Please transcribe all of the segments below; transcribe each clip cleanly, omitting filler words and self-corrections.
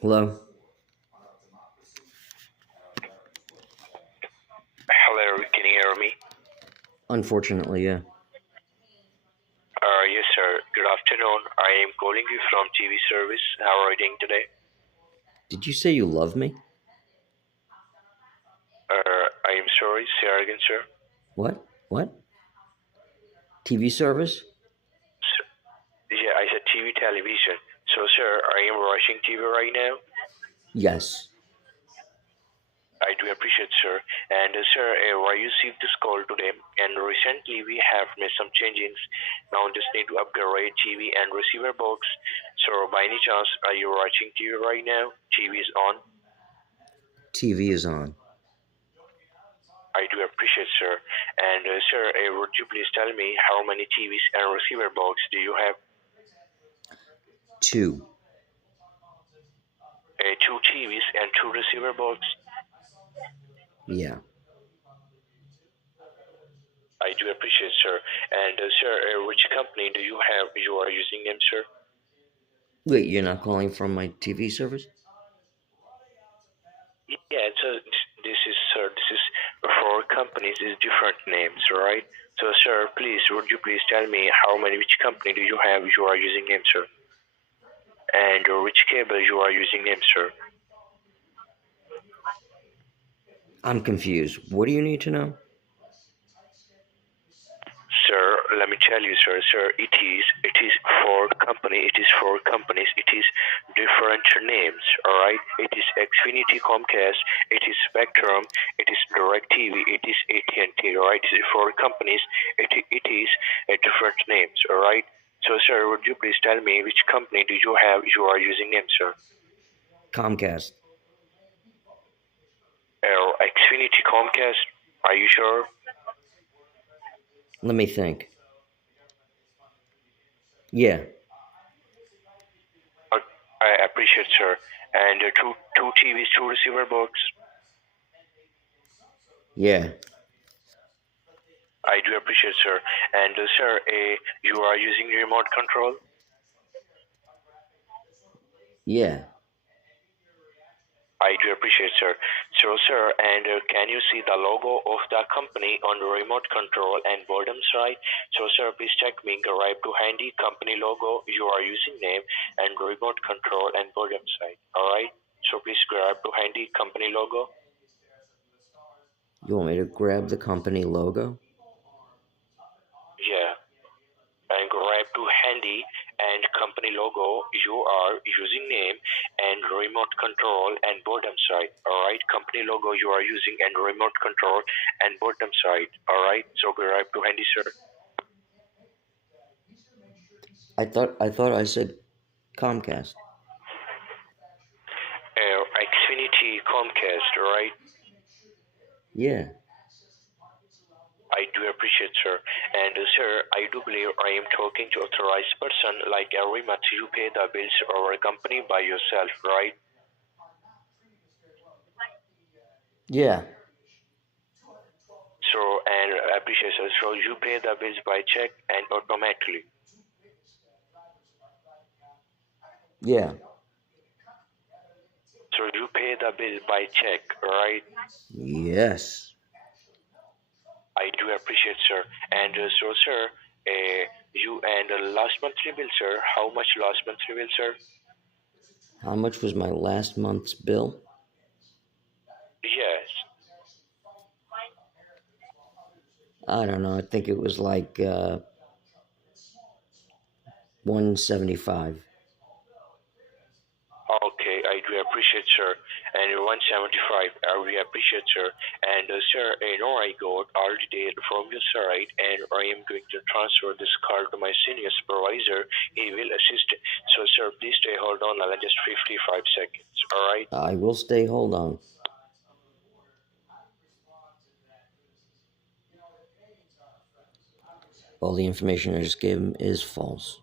Hello? Hello, can you hear me? Unfortunately, yeah. Yes, sir. Good afternoon. I am calling you from TV service. How are you doing today? Did you say you love me? I am sorry. Say again, sir. What? What? TV service? S- Yeah, I said TV television. So, sir, I am watching TV right now. Yes. I do appreciate, sir. And, sir, I received this call today, and recently we have made some changes. Now, just need to upgrade TV and receiver box. So, by any chance, are you watching TV right now? TV is on. TV is on. I do appreciate, sir. And sir, would you please tell me how many TVs and receiver box do you have? Two. Two TVs and two receiver box. Yeah. I do appreciate, sir. And sir, which company do you have? You are using them, sir? Wait, you're not calling from my TV service? Yeah, so this is, sir. This is for companies is different names, right? So, sir, please, would you please tell me how many, which company do you have? You are using them, sir, and which cable you are using them, sir? I'm confused. What do you need to know? Sir, let me tell you, sir. Sir, it is for company. It is for companies. It is different names. All right. It is Xfinity, Comcast. It is Spectrum. It is DirecTV. It is AT&T. All right. It is for companies. It is different names. All right. So, sir, would you please tell me which company do you have? You are using them, sir. Comcast. Xfinity, Comcast. Are you sure? Let me think. Yeah. Uh, I appreciate, sir. And two TVs, two receiver box. Yeah. I do appreciate, sir. And sir, you are using remote control. Yeah. I do appreciate, sir. So, sir, and can you see the logo of the company on the remote control and bottom side? So, sir, please check me. Arrive to handy company logo. You are using name and remote control and bottom side. All right. So, please grab to handy company logo. You want me to grab the company logo? Yeah. And grab to handy and company logo. You are using name and remote control and bottom side. All right, company logo you are using and remote control and bottom side. All right, so grab to handy, sir. I thought I said Comcast. Xfinity, Comcast. All right. Yeah. I do appreciate, sir. And sir, I do believe I am talking to authorized person. Like every month, you pay the bills or a company by yourself, right? Yeah. So, and I appreciate, sir. So you pay the bills by check and automatically. Yeah. So you pay the bill by check, right? Yes. I do appreciate, sir. And so, sir, you and last monthly bill, sir. How much last monthly bill, sir? How much was my last month's bill? Yes. I don't know. I think it was like 175. Okay, I do appreciate, sir. And 175, I really appreciate, sir. And sir, I got all detail from your side, and I am going to transfer this call to my senior supervisor. He will assist. So, sir, please stay hold on, just 55 seconds. All right. I will stay. Hold on. All the information I just gave him is false.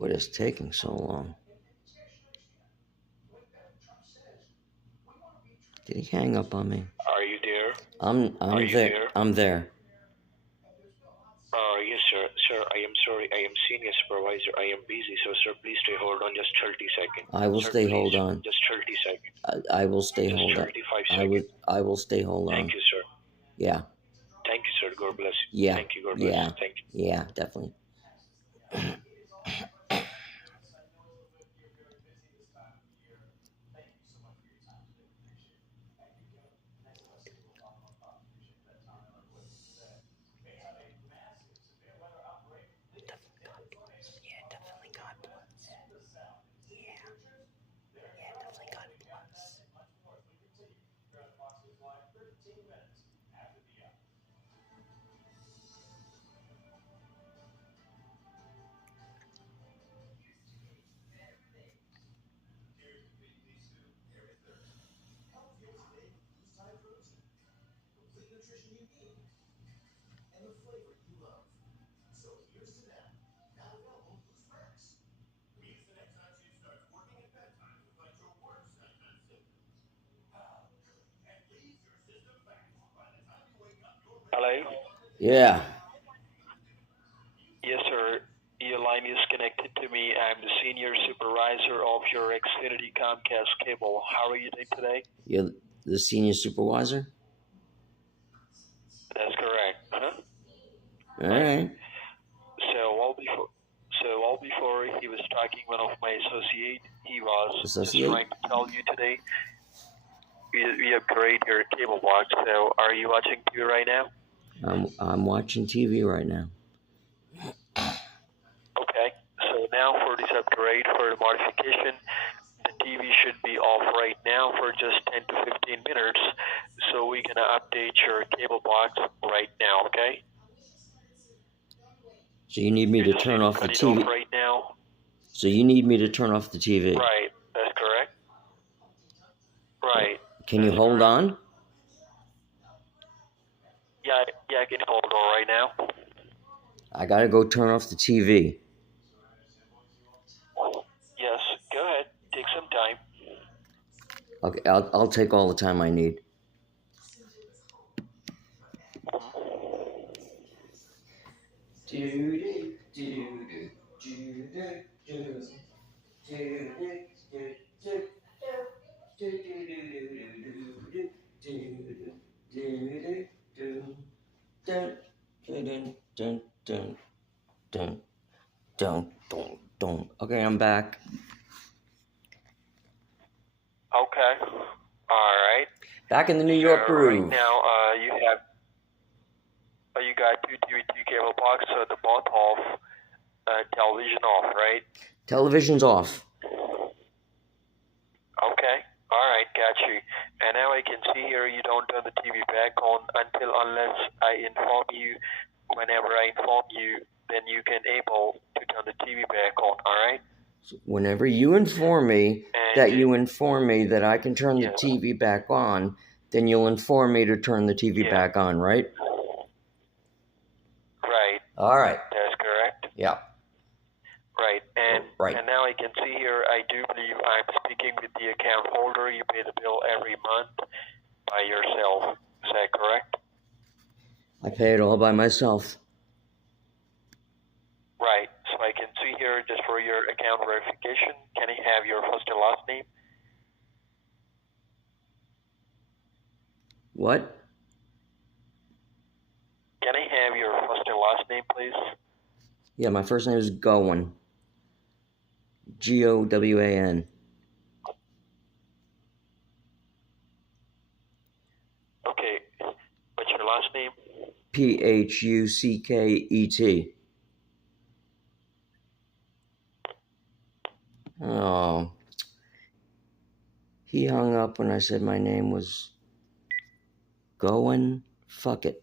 What is taking so long? Did he hang up on me? Are you there? I'm Are you there. there? I'm there. Yes, sir. Sir, I am sorry. I am senior supervisor. I am busy. So, sir, please stay hold on just 30 seconds. I will Sir, stay please, hold on. just 30 seconds. I will stay Just hold on. 35 seconds. I will stay hold on. Thank you, sir. Yeah. Thank you, sir. God bless you. Yeah. Thank you. God bless Yeah. you. Thank you. Yeah. Definitely. Hello? Yeah. Yes, sir. Your line is connected to me. I'm the senior supervisor of your Xfinity Comcast cable. How are you doing today? You're the senior supervisor. That's correct. Huh? All right. So all before he was talking one of my associate, he was just trying to tell you today we upgrade your cable box. So are you watching TV right now? I'm watching TV right now. Okay. So now for this upgrade, for the modification, the TV should be off right now for just 10 to 15 minutes. So we're gonna update your cable box right now. Okay. So you need me to turn off the TV right now. So you need me to turn off the TV. Right. That's correct. Right. Can you hold on? Yeah, I can hold on right now. I gotta go turn off the TV. Yes, go ahead. Take some time. Okay, I'll take all the time I need. Okay, I'm back. Okay. All right. Back in the New York groove. Right now, you got two TV, two cable box, so the both off, television off, right? Television's off. Okay. All right, got you. And now I can see here you don't turn the TV back on unless I inform you. Whenever I inform you, then you can able to turn the TV back on. All right. So whenever you inform me that I can turn the TV back on, then you'll inform me to turn the TV back on, right? Right. All right. That's correct. Yeah. Right. And now I can see here, I do believe I'm speaking with the account holder. You pay the bill every month by yourself. Is that correct? I pay it all by myself. Right. So I can see here, just for your account verification, can I have your first and last name? What? Can I have your first and last name, please? Yeah, my first name is Gowan. Gowan. Okay. What's your last name? Phucket. Oh. He hung up when I said my name was Gowan. Fuck it.